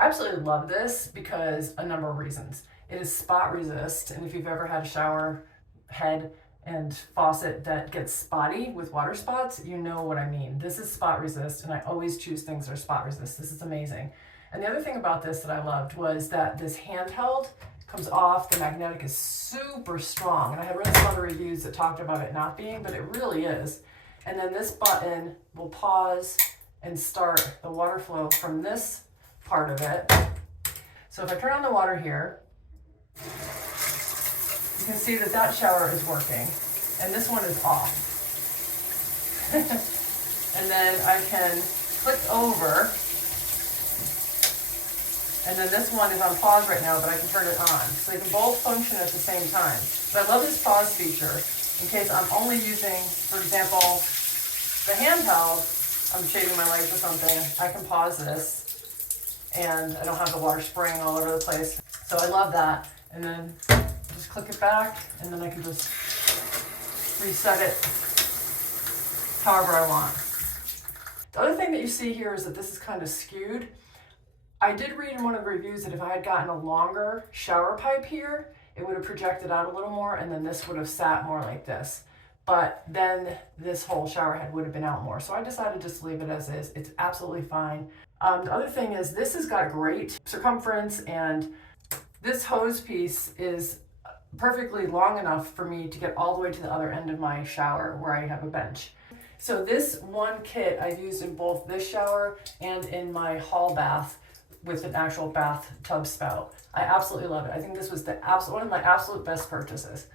I absolutely love this because a number of reasons. It is spot resist, and if you've ever had a shower head and faucet that gets spotty with water spots, you know what I mean. This is spot resist, and I always choose things that are spot resist. This is amazing. And the other thing about this that I loved was that this handheld comes off. The magnetic is super strong, and I had read some other reviews that talked about it not being, but it really is. And then this button will pause and start the water flow from this part of it. So if I turn on the water here, you can see that that shower is working, and this one is off. And then I can click over, and then this one is on pause right now, but I can turn it on. So they can both function at the same time. But I love this pause feature in case I'm only using, for example, the handheld. I'm shaving my legs or something. I can pause this, and I don't have the water spraying all over the place. So I love that. And then just click it back, and then I can just reset it however I want. The other thing that you see here is that this is kind of skewed. I did read in one of the reviews that if I had gotten a longer shower pipe here, it would have projected out a little more, and then this would have sat more like this. But then this whole shower head would have been out more. So I decided just to leave it as is. It's absolutely fine. The other thing is this has got great circumference, and this hose piece is perfectly long enough for me to get all the way to the other end of my shower where I have a bench. So this one kit I've used in both this shower and in my hall bath with an actual bathtub spout. I absolutely love it. I think this was one of my absolute best purchases.